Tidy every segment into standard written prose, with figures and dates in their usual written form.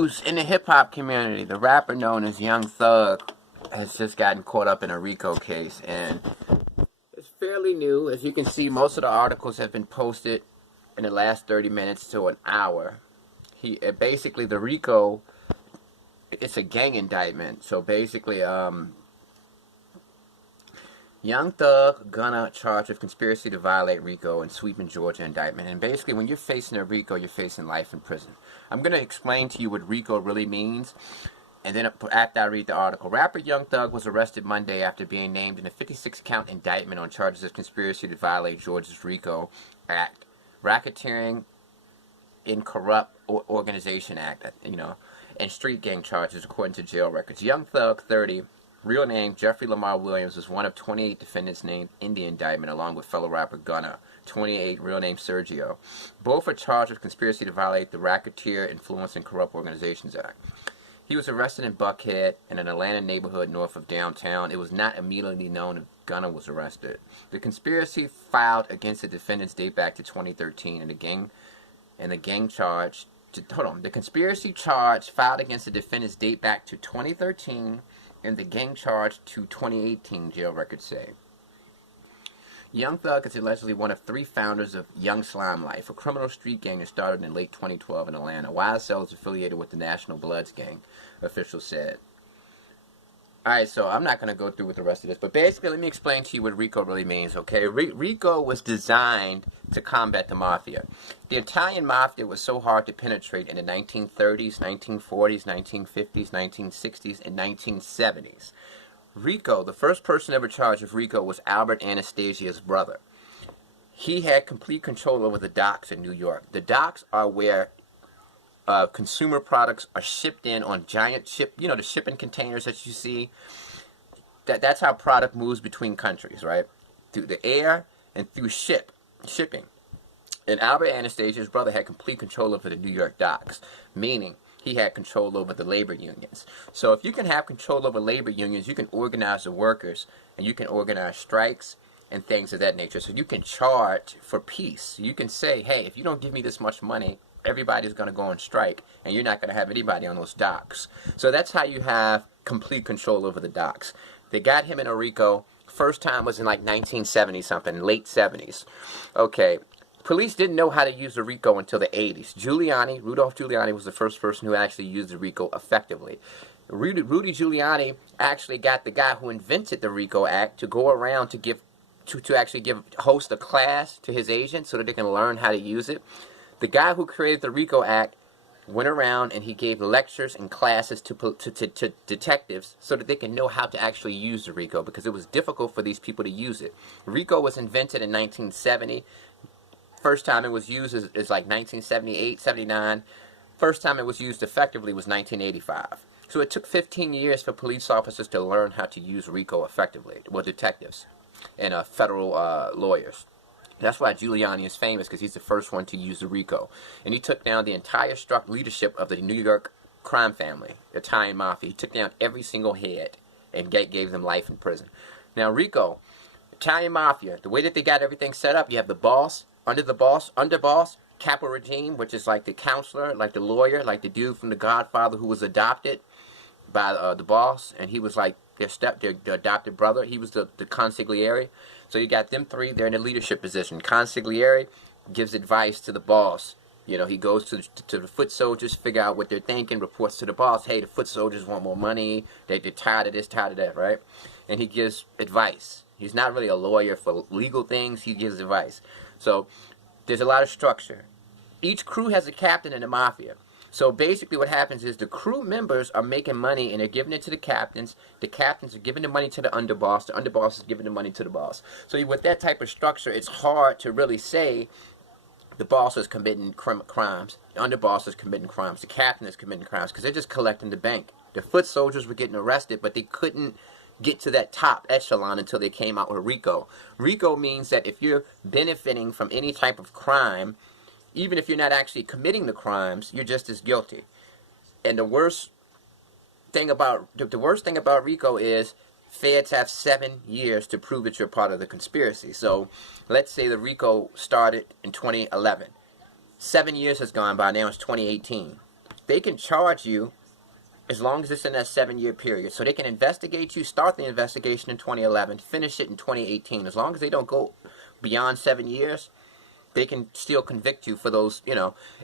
news in the hip-hop community. The rapper known as Young Thug has just gotten caught up in a RICO case, and it's fairly new. As you can see, most of the articles have been posted in the last 30 minutes to an hour. Basically, the RICO, it's a gang indictment. So basically, Young Thug gonna charged with conspiracy to violate RICO and sweeping Georgia indictment. And basically, when you're facing a RICO, you're facing life in prison. I'm gonna explain to you what RICO really means, and then after I read the article. Rapper Young Thug was arrested Monday after being named in a 56-count indictment on charges of conspiracy to violate Georgia's RICO Act, racketeering in corrupt organization act, and street gang charges, according to jail records. Young Thug, 30, real name Jeffrey Lamar Williams, was one of 28 defendants named in the indictment, along with fellow rapper Gunna, 28, real name Sergio. Both are charged with conspiracy to violate the Racketeer Influence and Corrupt Organizations Act. He was arrested in Buckhead, in an Atlanta neighborhood north of downtown. It was not immediately known if Gunna was arrested. The conspiracy filed against the defendants date back to 2013, and the conspiracy charge filed against the defendants date back to 2013, and the gang charge to 2018, jail records say. Young Thug is allegedly one of 3 founders of Young Slime Life, a criminal street gang that started in late 2012 in Atlanta. YSL is affiliated with the National Bloods gang, officials said. Alright, so I'm not going to go through with the rest of this, but basically let me explain to you what RICO really means, okay? RICO was designed to combat the mafia. The Italian mafia was so hard to penetrate in the 1930s, 1940s, 1950s, 1960s, and 1970s. RICO, the first person ever charged with RICO was Albert Anastasia's brother. He had complete control over the docks in New York. The docks are where consumer products are shipped in on giant the shipping containers that you see. That's how product moves between countries, right? Through the air and through shipping. And Albert Anastasia's brother had complete control over the New York docks, meaning he had control over the labor unions. So if you can have control over labor unions, you can organize the workers, and you can organize strikes and things of that nature. So you can charge for peace. You can say, hey, if you don't give me this much money, everybody's going to go on strike, and you're not going to have anybody on those docks. So that's how you have complete control over the docks. They got him in a RICO. First time was in like 1970-something, late 70s. Okay. Police didn't know how to use the RICO until the 80s. Rudolph Giuliani was the first person who actually used the RICO effectively. Rudy Giuliani actually got the guy who invented the RICO Act to go around to host a class to his agents so that they can learn how to use it. The guy who created the RICO Act went around and he gave lectures and classes to detectives so that they can know how to actually use the RICO, because it was difficult for these people to use it. RICO was invented in 1970. First time it was used is like 1978, 79. First time it was used effectively was 1985. So it took 15 years for police officers to learn how to use RICO effectively, well, detectives and federal lawyers. That's why Giuliani is famous, because he's the first one to use the RICO. And he took down the entire leadership of the New York crime family, Italian mafia. He took down every single head and gave them life in prison. Now, RICO, Italian mafia, the way that they got everything set up, you have the boss, underboss, capo regime, which is like the counselor, like the lawyer, like the dude from The Godfather who was adopted by the boss, and he was like their adopted brother. He was the consigliere. So you got them 3, they're in a leadership position. Consigliere gives advice to the boss. He goes to the foot soldiers, figure out what they're thinking, reports to the boss, hey, the foot soldiers want more money, they're tired of this, tired of that, right? And he gives advice. He's not really a lawyer for legal things, he gives advice. So there's a lot of structure. Each crew has a captain in the mafia. So basically what happens is the crew members are making money and they're giving it to the captains are giving the money to the underboss is giving the money to the boss. So with that type of structure, it's hard to really say the boss is committing crimes, the underboss is committing crimes, the captain is committing crimes, because they're just collecting the bank. The foot soldiers were getting arrested, but they couldn't get to that top echelon until they came out with RICO. RICO means that if you're benefiting from any type of crime, even if you're not actually committing the crimes, you're just as guilty. And the worst thing about RICO is feds have 7 years to prove that you're part of the conspiracy. So let's say the RICO started in 2011. 7 years has gone by. Now it's 2018. they can charge you as long as it's in that 7-year period. So they can investigate you, start the investigation in 2011, finish it in 2018. As long as they don't go beyond 7 years, they can still convict you for those,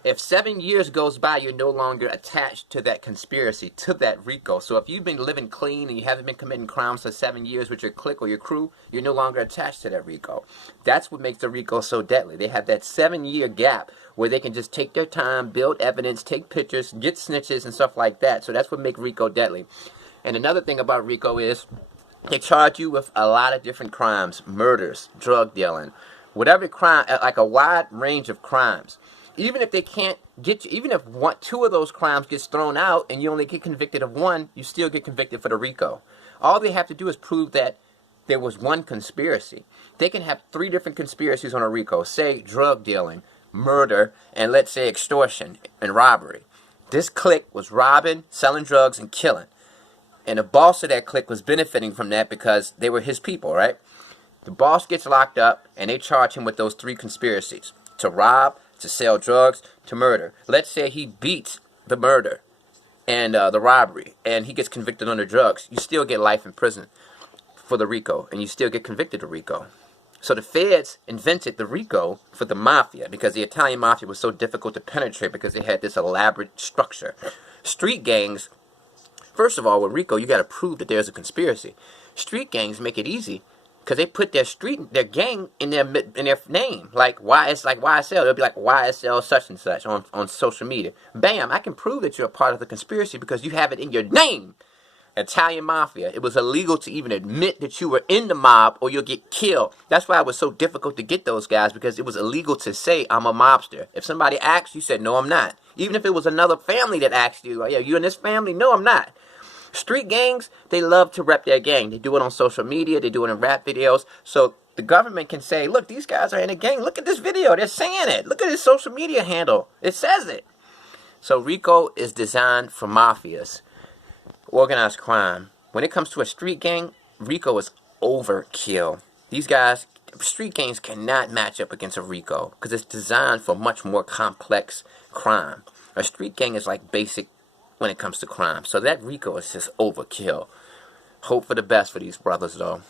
if 7 years goes by, you're no longer attached to that conspiracy, to that RICO. So if you've been living clean and you haven't been committing crimes for 7 years with your clique or your crew, you're no longer attached to that RICO. That's what makes the RICO so deadly. They have that 7-year gap where they can just take their time, build evidence, take pictures, get snitches and stuff like that. So that's what makes RICO deadly. And another thing about RICO is they charge you with a lot of different crimes, murders, drug dealing, whatever crime, like a wide range of crimes. Even if they can't get you, even if two of those crimes gets thrown out and you only get convicted of one, you still get convicted for the RICO. All they have to do is prove that there was one conspiracy. They can have 3 different conspiracies on a RICO, say drug dealing, murder, and let's say extortion and robbery. This clique was robbing, selling drugs, and killing. And the boss of that clique was benefiting from that because they were his people, right? The boss gets locked up, and they charge him with those 3 conspiracies. To rob, to sell drugs, to murder. Let's say he beats the murder and the robbery, and he gets convicted under drugs. You still get life in prison for the RICO, and you still get convicted of RICO. So the feds invented the RICO for the mafia because the Italian mafia was so difficult to penetrate because they had this elaborate structure. Street gangs, first of all, with RICO, you got to prove that there's a conspiracy. Street gangs make it easy because they put their gang in their name, like YSL. It'll be like YSL such and such on social media. Bam! I can prove that you're a part of the conspiracy because you have it in your name. Italian mafia. It was illegal to even admit that you were in the mob or you'll get killed. That's why it was so difficult to get those guys, because it was illegal to say, I'm a mobster. If somebody asked, you said, no, I'm not. Even if it was another family that asked you, oh, yeah, you in this family? No, I'm not. Street gangs, they love to rep their gang. They do it on social media. They do it in rap videos. So the government can say, look, these guys are in a gang. Look at this video. They're saying it. Look at his social media handle. It says it. So RICO is designed for mafias. Organized crime. When it comes to a street gang, RICO is overkill. These guys, street gangs cannot match up against a RICO because it's designed for much more complex crime. A street gang is like basic when it comes to crime. So that RICO is just overkill. Hope for the best for these brothers, though.